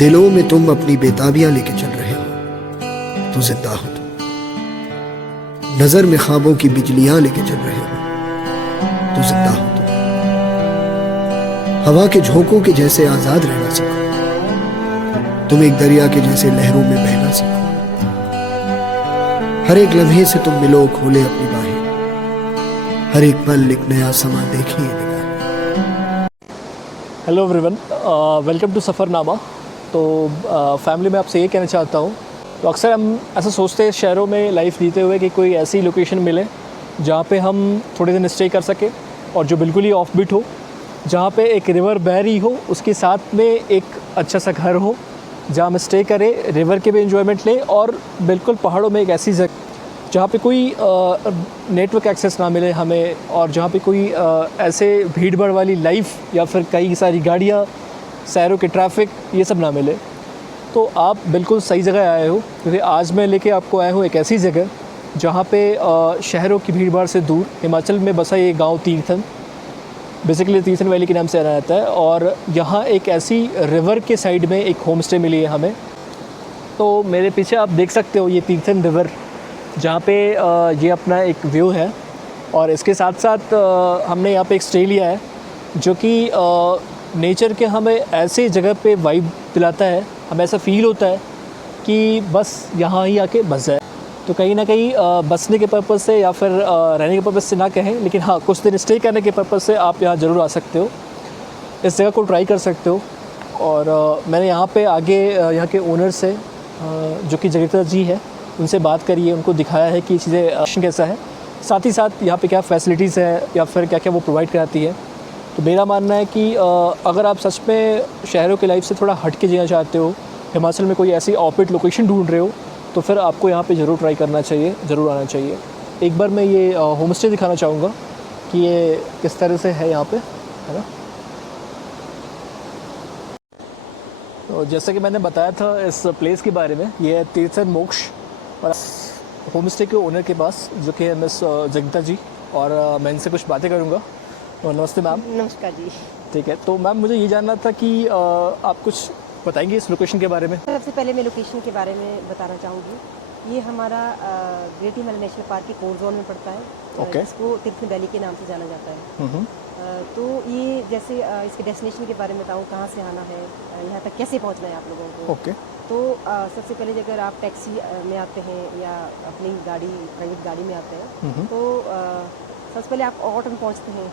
दिलों में तुम अपनी बेताबियां लेके चल रहे हो तो जिंदा हो तुम। नजर में ख्वाबों की बिजलियां लेके चल रहे हो तो जिंदा हो तुम। हवा के झोंकों के जैसे आजाद रहना सीखो। तुम एक दरिया के जैसे लहरों में बहना सीखो। हर एक लम्हे से तुम मिलो, खोले अपनी बाहें। हर एक पल एक नया समा देखिए निगाहें। हेलो एवरीवन, वेलकम टू सफ़रनामा। तो फैमिली में आपसे ये कहना चाहता हूँ, तो अक्सर हम ऐसा सोचते हैं शहरों में लाइफ जीते हुए कि कोई ऐसी लोकेशन मिले जहाँ पे हम थोड़े दिन स्टे कर सकें और जो बिल्कुल ही ऑफ बीट हो, जहाँ पे एक रिवर बह रही हो, उसके साथ में एक अच्छा सा घर हो जहाँ हम स्टे करें, रिवर के भी एंजॉयमेंट लें और बिल्कुल पहाड़ों में एक ऐसी जगह जहाँ पे कोई नेटवर्क एक्सेस ना मिले हमें, और जहाँ पे कोई ऐसे भीड़ भाड़ वाली लाइफ या फिर कई सारी गाड़ियाँ, शहरों के ट्रैफिक, ये सब ना मिले। तो आप बिल्कुल सही जगह आए हो, क्योंकि आज मैं लेके आपको आया हूँ एक ऐसी जगह जहाँ पे शहरों की भीड़ भाड़ से दूर हिमाचल में बसा ये गांव तीर्थन, बेसिकली तीर्थन वैली के नाम से जाना जाता है। और यहाँ एक ऐसी रिवर के साइड में एक होम स्टे मिली है हमें। तो मेरे पीछे आप देख सकते हो ये तीर्थन रिवर, जहाँ पे ये अपना एक व्यू है, और इसके साथ साथ हमने यहाँ पे एक स्टे लिया है जो कि नेचर के हमें ऐसे जगह पे वाइब दिलाता है। हमें ऐसा फील होता है कि बस यहाँ ही आके बस जाए। तो कहीं ना कहीं बसने के पर्पज़ से या फिर रहने के पर्पज़ से ना कहें, लेकिन हाँ, कुछ दिन स्टे करने के पर्पज़ से आप यहाँ ज़रूर आ सकते हो, इस जगह को ट्राई कर सकते हो। और मैंने यहाँ पे आगे यहाँ के ओनर से जो कि जगीरदार जी है, उनसे बात करी है, उनको दिखाया है कि चीज़ें कैसा है, साथ ही साथ यहाँ पे क्या फ़ैसिलिटीज़ है या फिर क्या क्या वो प्रोवाइड कराती है। तो मेरा मानना है कि अगर आप सच में शहरों की लाइफ से थोड़ा हट के जीना चाहते हो, हिमाचल में कोई ऐसी ऑफबिट लोकेशन ढूंढ रहे हो, तो फिर आपको यहाँ पे ज़रूर ट्राई करना चाहिए, ज़रूर आना चाहिए। एक बार मैं ये होम स्टे दिखाना चाहूँगा कि ये किस तरह से है यहाँ पे, है ना। तो जैसे कि मैंने बताया था इस प्लेस के बारे में, ये है तीर्थन मोक्ष, और होम स्टे के ओनर के पास, जो कि है मिस जगीरदार जी, और मैं इनसे कुछ बातें करूँगा। तो नमस्ते मैम। नमस्कार जी। ठीक है, तो मैम मुझे ये जानना था कि आप कुछ बताएंगे इस लोकेशन के बारे में। सबसे पहले मैं लोकेशन के बारे में बताना चाहूँगी। ये हमारा ग्रेट हिमालय नेशनल पार्क के कोर जोन में पड़ता है। ओके। इसको तीर्थन वैली के नाम से जाना जाता है। तो ये जैसे इसके डेस्टिनेशन के बारे में बताऊँ, कहाँ से आना है, यहाँ तक कैसे पहुँचना है आप लोगों को। ओके। तो सबसे पहले अगर आप टैक्सी में आते हैं या अपनी गाड़ी, प्राइवेट गाड़ी में आते हैं, तो सबसे पहले आप ऑट में पहुँचते हैं।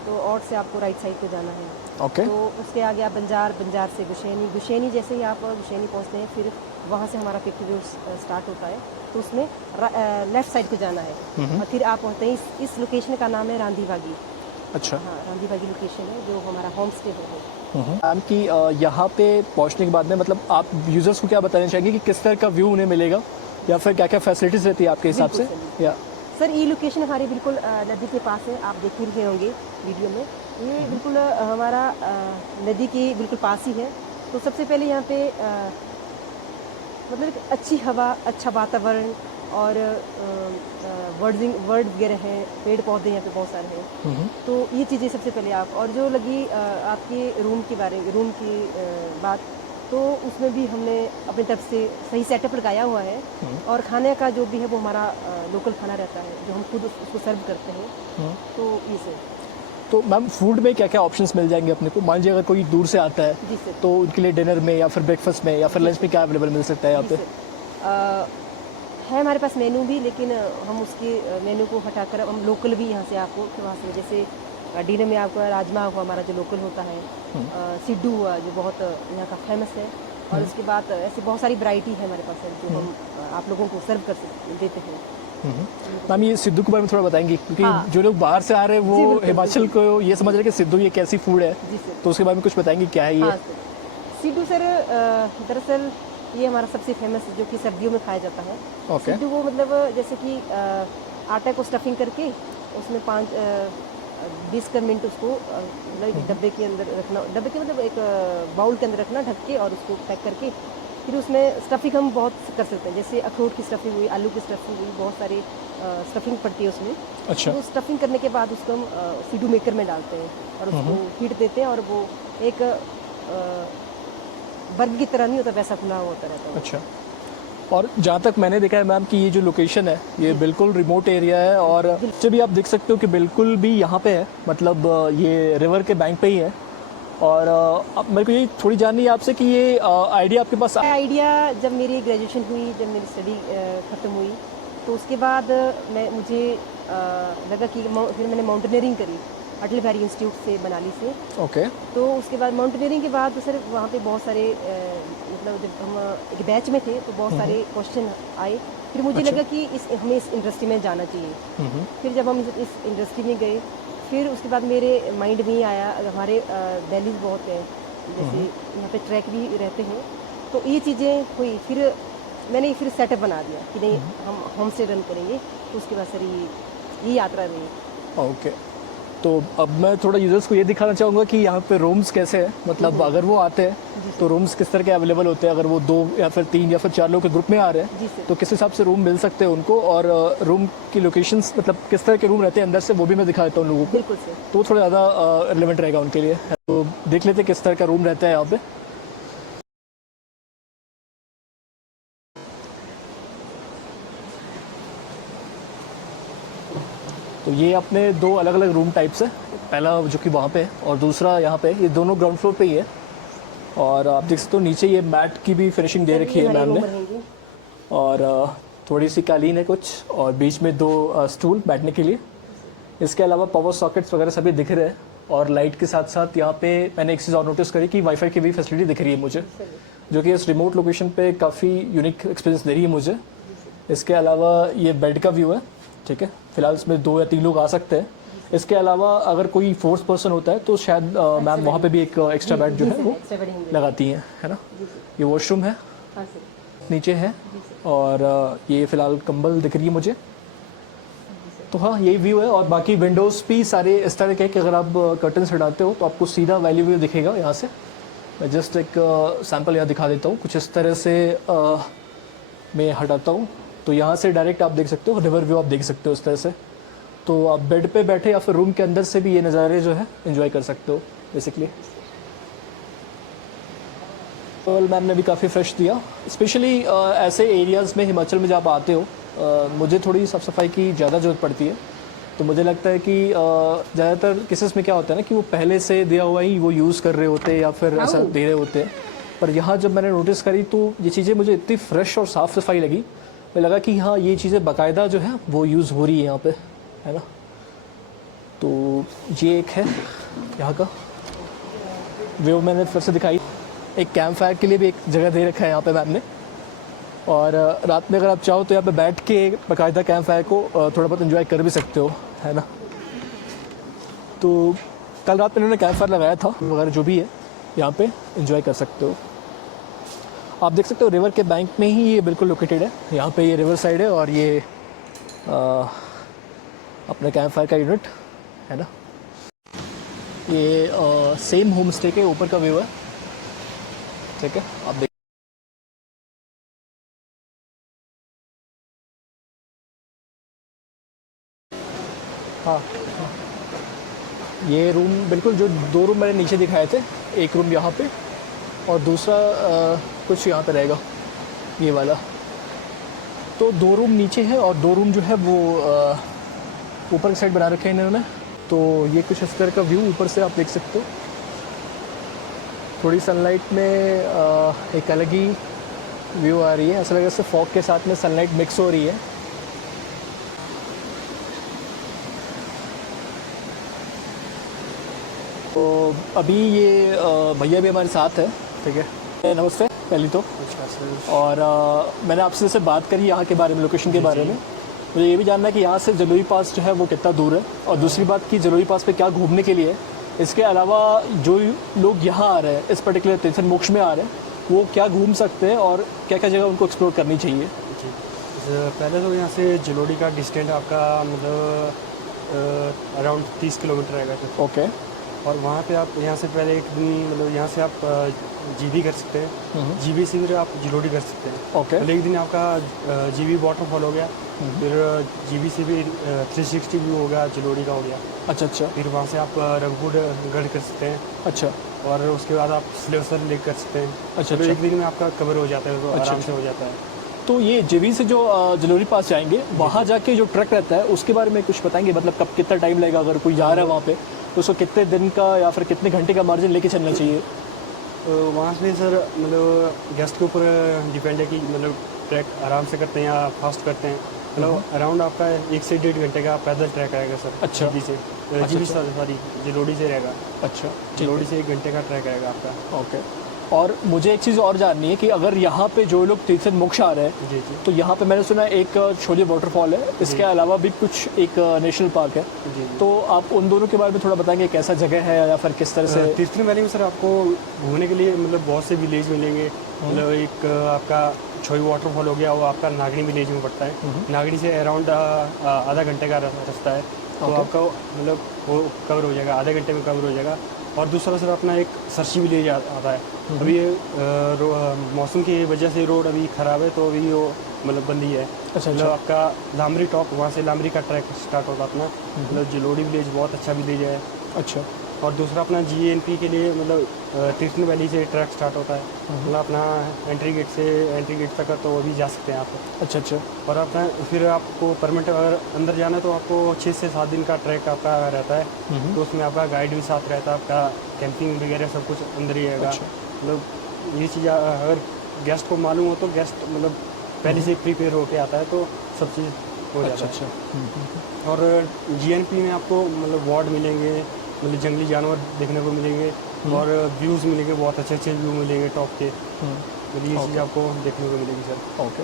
तो ऑट से आपको राइट साइड पे जाना है। ओके। तो उसके आगे आप बंजार से गुशेनी जैसे ही आप गुशेनी पहुंचते हैं, फिर वहाँ से हमारा पिक व्यू स्टार्ट होता है। तो उसमें लेफ़्ट साइड को जाना है, और फिर आप पहुँचते हैं इस लोकेशन का नाम है रांधी बागी। अच्छा। हाँ, रांधी बागी लोकेशन है जो हमारा होम स्टे है। मैम कि यहाँ पे पहुँचने के बाद में मतलब आप यूज़र्स को क्या बताना चाहेंगे कि किस तरह का व्यू उन्हें मिलेगा, या फिर क्या क्या फैसिलिटीज़ रहती है आपके हिसाब से। या सर, ये लोकेशन हमारी बिल्कुल नदी के पास है, आप देख ही रहे होंगे वीडियो में। ये बिल्कुल हमारा नदी के बिल्कुल पास ही है। तो सबसे पहले यहाँ पे मतलब अच्छी हवा, अच्छा वातावरण और वर्ड वगैरह हैं, पेड़ पौधे यहाँ पे बहुत सारे हैं। तो ये चीज़ें सबसे पहले आप, और जो लगी आपके रूम की बात, तो उसमें भी हमने अपनी तरफ से सही सेटअप लगाया हुआ है। और खाने का जो भी है वो हमारा लोकल खाना रहता है, जो हम खुद उसको सर्व करते हैं। तो ये सर। तो मैम फूड में क्या क्या ऑप्शंस मिल जाएंगे अपने को, मान लीजिए अगर कोई दूर से आता है, जी सर, तो उनके लिए डिनर में या फिर ब्रेकफास्ट में या फिर लंच में क्या अवेलेबल मिल सकता है यहाँ पे। है हमारे पास मेनू भी, लेकिन हम उसके मेनू को हटाकर हम लोकल भी यहाँ से आपको, वहाँ से जैसे डिनर में आपको राजमा हुआ हमारा जो लोकल होता है, सिड्डू हुआ जो बहुत यहाँ का फेमस है, और उसके बाद ऐसी बहुत सारी वैरायटी है हमारे पास है जो हम आप लोगों को सर्व कर देते हैं। मैम ये सिद्धू के बारे में थोड़ा बताएंगे, क्योंकि हाँ। जो लोग बाहर से आ रहे हैं वो हिमाचल को ये समझ रहे हैं कि सिद्धू ये कैसी फूड है, तो उसके बारे में कुछ बताएंगे क्या है ये। हाँ सर, सिड्डू सर दरअसल ये हमारा सबसे फेमस जो कि सर्दियों में खाया जाता है। ओके। सिड्डू वो मतलब जैसे कि आटा को स्टफिंग करके उसमें 20 मिनट उसको मतलब डब्बे के अंदर रखना, डब्बे के मतलब एक बाउल के अंदर रखना ढक के, और उसको पैक करके फिर उसमें स्टफिंग हम बहुत कर सकते हैं, जैसे अखरोट की स्टफिंग हुई, आलू की स्टफिंग हुई, बहुत सारी स्टफिंग पड़ती है उसमें। अच्छा। तो स्टफिंग करने के बाद उसको हम सिड्डू मेकर में डालते हैं और उसको हीट देते हैं, और वो एक बर्ग की तरह नहीं होता, वैसा खुला हुआ होता रहता है। अच्छा। और जहाँ तक मैंने देखा है मैम कि ये जो लोकेशन है ये बिल्कुल रिमोट एरिया है, और जब भी आप देख सकते हो कि बिल्कुल भी यहाँ पे है, मतलब ये रिवर के बैंक पे ही है। और अब मेरे को ये थोड़ी जाननी है आपसे कि ये आइडिया आपके पास आइडिया जब मेरी ग्रेजुएशन हुई, जब मेरी स्टडी ख़त्म हुई, तो उसके बाद मुझे लगा कि फिर मैंने माउंटेनियरिंग करी अटल बिहारी इंस्टीट्यूट से, मनाली से। ओके। तो उसके बाद माउंटेनियरिंग के बाद सर वहाँ पे बहुत सारे मतलब जब हम एक बैच में थे तो बहुत सारे क्वेश्चन आए। फिर मुझे लगा कि हमें इस इंडस्ट्री में जाना चाहिए। फिर जब हम इस इंडस्ट्री में गए, फिर उसके बाद मेरे माइंड में ही आया, हमारे वैलीज बहुत हैं, जैसे यहाँ पे ट्रैक भी रहते हैं, तो ये चीज़ें हुई। फिर मैंने फिर सेटअप बना दिया कि नहीं हम होम स्टे रन करेंगे। तो उसके बाद सर ये यात्रा रही। ओके। तो अब मैं थोड़ा यूजर्स को ये दिखाना चाहूँगा कि यहाँ पे रूम्स कैसे हैं, मतलब अगर वो आते हैं तो रूम्स किस तरह के अवेलेबल होते हैं। अगर वो 2 या फिर 3 या फिर 4 लोग के ग्रुप में आ रहे हैं तो किस हिसाब से रूम मिल सकते हैं उनको, और रूम की लोकेशंस मतलब किस तरह के रूम रहते हैं अंदर से, वो भी मैं दिखा देता हूँ लोगों को। बिल्कुल सर। तो थोड़ा ज़्यादा रिलेवेंट रहेगा उनके लिए। तो देख लेते हैं किस तरह का रूम रहता है यहाँ पे। तो ये अपने 2 अलग अलग रूम टाइप्स है, पहला जो कि वहाँ पे है और दूसरा यहाँ पे। ये दोनों ग्राउंड फ्लोर पे ही है, और आप देख सकते हो नीचे ये मैट की भी फिनिशिंग दे रखी है मैम ने, और थोड़ी सी कालीन है कुछ, और बीच में 2 स्टूल बैठने के लिए। इसके अलावा पावर सॉकेट्स वगैरह सभी दिख रहे हैं, और लाइट के साथ साथ यहाँ पे मैंने एक चीज़ और नोटिस करी कि वाईफाई की भी फैसिलिटी दिख रही है मुझे, जो कि इस रिमोट लोकेशन पे काफ़ी यूनिक एक्सपीरियंस दे रही है मुझे। इसके अलावा ये बेड का व्यू है, ठीक है। फिलहाल इसमें 2 या 3 लोग आ सकते हैं। इसके अलावा अगर कोई 4th पर्सन होता है तो शायद मैम वहाँ पे भी एक एक्स्ट्रा बेड जो है वो लगाती हैं, है ना। ये वॉशरूम है नीचे है, और ये फ़िलहाल कंबल दिख रही है मुझे। तो हाँ, यही व्यू है, और बाकी विंडोज़ भी सारे इस तरह के कि अगर आप कर्टन्स हटाते हो तो आपको सीधा वैली व्यू दिखेगा यहाँ से। मैं जस्ट एक सैम्पल यहाँ दिखा देता हूँ। कुछ इस तरह से मैं हटाता हूँ तो यहाँ से डायरेक्ट आप देख सकते हो रिवर व्यू, आप देख सकते हो इस तरह से। तो आप बेड पे बैठे या फिर रूम के अंदर से भी ये नज़ारे जो है एंजॉय कर सकते हो बेसिकली। तो मैम ने भी काफ़ी फ्रेश दिया। स्पेशली ऐसे एरियाज़ में हिमाचल में जब आते हो मुझे थोड़ी साफ़ सफाई की ज़्यादा ज़रूरत पड़ती है। तो मुझे लगता है कि ज़्यादातर केसेस में क्या होता है ना कि वो पहले से दिया हुआ ही वो यूज़ कर रहे होते हैं या फिर ऐसा दे रहे होते हैं। पर यहाँ जब मैंने नोटिस करी तो ये चीज़ें मुझे इतनी फ्रेश और साफ़ सफाई लगी, मुझे लगा कि हाँ ये चीज़ें बाकायदा जो है वो यूज़ हो रही है यहाँ पे, है ना। तो ये एक है यहाँ का व्यू, मैंने फिर से दिखाई। एक कैंप फायर के लिए भी एक जगह दे रखा है यहाँ पे मैम ने, और रात में अगर आप चाहो तो यहाँ पे बैठ के बाकायदा कैंप फायर को थोड़ा बहुत एंजॉय कर भी सकते हो, है ना। तो कल रात में इन्होंने कैंप फायर लगाया था वगैरह, जो भी है यहाँ पे एंजॉय कर सकते हो। आप देख सकते हो रिवर के बैंक में ही ये बिल्कुल लोकेटेड है। यहाँ पे ये रिवर साइड है, और ये अपने कैंप फायर का यूनिट है ना। ये सेम होम स्टे के ऊपर का व्यू है, ठीक है। आप देख हाँ, ये रूम बिल्कुल जो 2 रूम मैंने नीचे दिखाए थे, एक रूम यहाँ पे और दूसरा कुछ यहाँ पे रहेगा ये वाला। तो 2 रूम नीचे है और 2 रूम जो है वो ऊपर की साइड बना रखे हैं इन्होंने। तो ये कुछ इस तरह का व्यू ऊपर से आप देख सकते हो। थोड़ी सनलाइट में एक अलग ही व्यू आ रही है, ऐसा लग रहा है जैसे फॉग के साथ में सनलाइट मिक्स हो रही है। तो अभी ये भैया भी हमारे साथ है, ठीक है। नमस्ते पहली तो, और मैंने आपसे जैसे बात करी यहाँ के बारे में, लोकेशन के बारे में, मुझे ये भी जानना है कि यहाँ से जलोई पास जो है वो कितना दूर है, और दूसरी बात कि जलोई पास पे क्या घूमने के लिए है। इसके अलावा जो लोग यहाँ आ रहे हैं इस पर्टिकुलर तीर्थन मोक्ष में आ रहे हैं, वो क्या घूम सकते हैं और क्या क्या जगह उनको एक्सप्लोर करनी चाहिए। पहले तो यहाँ से जलोड़ी का डिस्टेंस आपका मतलब अराउंड 30 किलोमीटर रहेगा। ओके। और वहाँ पे आप यहाँ से पहले एक दिन मतलब यहाँ से आप जीबी कर सकते हैं, जीबी से फिर आप जलोड़ी कर सकते हैं। ओके। पहले एक दिन आपका जीबी वाटरफॉल हो गया, फिर जीबी से भी 360 व्यू हो गया, जलोड़ी का हो गया। अच्छा अच्छा फिर वहाँ से आप रंगपुर गढ़ कर सकते हैं, अच्छा और उसके बाद आप सिलेसर लेक कर सकते हैं। अच्छा, तो अच्छा। एक दिन में आपका कवर हो जाता है, तो अच्छा, आराम अच्छा। से हो जाता है। तो ये जेवी से जो जलोरी पास जाएंगे वहाँ जाके जो ट्रैक रहता है उसके बारे में कुछ बताएंगे, मतलब कब कितना टाइम लगेगा अगर कोई जा रहा है वहाँ पे, तो उसको कितने दिन का या फिर कितने घंटे का मार्जिन लेके चलना चाहिए? तो वहाँ से सर मतलब गेस्ट के ऊपर डिपेंड है कि मतलब ट्रैक आराम से करते हैं या फास्ट करते हैं। मतलब अराउंड आपका 1 से 1.5 घंटे का पैदल ट्रैक रहेगा सर। अच्छा। जीबी से जीबी सॉरी जलोड़ी से रहेगा। अच्छा जलोड़ी से 1 घंटे का ट्रैक रहेगा आपका। ओके। और मुझे एक चीज़ और जाननी है कि अगर यहाँ पे जो लोग तीर्थ मोक्ष आ रहे हैं, जी जी तो यहाँ पे मैंने सुना है एक छोले वाटरफॉल है, इसके अलावा भी कुछ एक नेशनल पार्क है, जी। तो आप उन दोनों के बारे में थोड़ा बताएंगे कैसा जगह है या फिर किस तरह से? तीर्थन वैली में सर आपको घूमने के लिए मतलब बहुत से विलेज मिलेंगे। मतलब एक आपका छोई वाटरफॉल हो गया, वो आपका नागड़ी विलेज में पड़ता है। नागड़ी से अराउंड आधा घंटे का रास्ता है, तो आपका मतलब वो कवर हो जाएगा, आधे घंटे में कवर हो जाएगा। और दूसरा सर अपना एक सरसी विलेज आता है। अभी ये मौसम की वजह से रोड अभी ख़राब है, तो अभी वो मतलब बंदी है। अच्छा, मतलब अच्छा। आपका लामरी टॉप, वहाँ से लामरी का ट्रैक स्टार्ट होता है अपना। मतलब जलोड़ी विलेज बहुत अच्छा विलेज है। अच्छा और दूसरा अपना जीएनपी के लिए मतलब तीर्थन वैली से ट्रैक स्टार्ट होता है। मतलब अपना एंट्री गेट तक है, तो वो भी जा सकते हैं आप। अच्छा अच्छा और अपना फिर आपको परमिट अगर अंदर जाना है तो आपको 6 से 7 दिन का ट्रैक आपका रहता है। तो उसमें आपका गाइड भी साथ रहता है, आपका कैंपिंग वगैरह सब कुछ अंदर ही रहेगा। अच्छा। मतलब ये चीज़ अगर गेस्ट को मालूम हो तो गेस्ट मतलब पहले से प्रिपेयर होके आता है, तो सब चीज़ हो जाता अच्छा है। अच्छा और जीएनपी में आपको मतलब वार्ड मिलेंगे, मतलब जंगली जानवर देखने को मिलेंगे, और व्यूज़ मिलेंगे, बहुत अच्छे अच्छे व्यू मिलेंगे टॉप के। तो ये चीज़ आपको देखने को मिलेगी सर। ओके।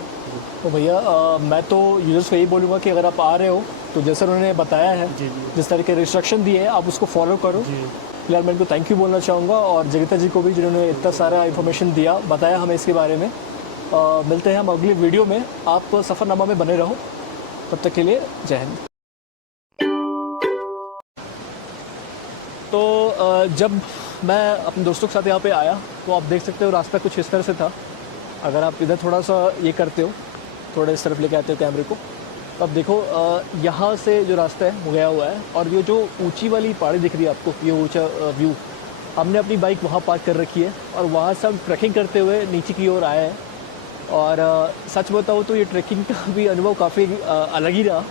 तो भैया मैं तो यूजर्स को यही बोलूँगा कि अगर आप आ रहे हो तो जैसे उन्होंने बताया है, जी जी जिस तरह के रिस्ट्रिक्शन दिए हैं आप उसको फॉलो करो। जी फिलहाल मैं इनको थैंक यू बोलना चाहूँगा, और जगिता जी को भी जिन्होंने इतना सारा इन्फॉर्मेशन दिया, बताया हमें इसके बारे में। मिलते हैं हम अगली वीडियो में, आप सफ़रनामा में बने रहो, तब तक के लिए जय हिंद। तो जब मैं अपने दोस्तों के साथ यहाँ पे आया तो आप देख सकते हो रास्ता कुछ इस तरह से था। अगर आप इधर थोड़ा सा ये करते हो, थोड़ा इस तरफ लेके आते हो कैमरे को, तो आप देखो यहाँ से जो रास्ता है वो गया हुआ है, और ये जो ऊंची वाली पहाड़ी दिख रही है आपको, ये ऊंचा व्यू, हमने अपनी बाइक वहाँ पार्क कर रखी है और वहाँ से हम ट्रैकिंग करते हुए नीचे की ओर आए हैं। और सच बताऊँ तो ये ट्रैकिंग का भी अनुभव काफ़ी अलग ही रहा,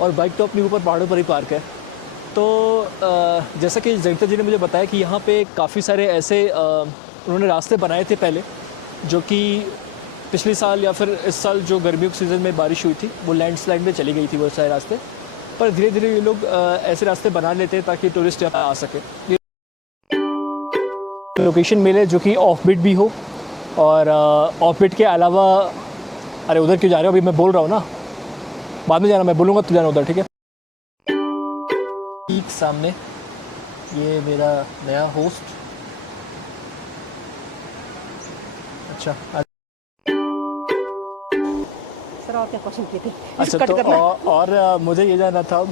और बाइक तो अपनी ऊपर पहाड़ों पर ही पार्क है। तो जैसा कि जगिता जी ने मुझे बताया कि यहाँ पे काफ़ी सारे ऐसे उन्होंने रास्ते बनाए थे पहले, जो कि पिछले साल या फिर इस साल जो गर्मियों के सीज़न में बारिश हुई थी वो लैंडस्लाइड में चली गई थी वो सारे रास्ते, पर धीरे धीरे ये लोग ऐसे रास्ते बना लेते हैं ताकि टूरिस्ट यहाँ आ सके, लोकेशन मिले जो कि ऑफ बीट भी हो। और ऑफ बीट के अलावा, अरे उधर क्यों जा रहे हो, अभी मैं बोल रहा हूँ ना, बाद में जाना, मैं बोलूँगा तो जाना उधर, ठीक है। ठीक सामने ये मेरा नया होस्ट। अच्छा सर और क्या क्वेश्चन किए थे? अच्छा, कट तो करना। और मुझे ये जानना था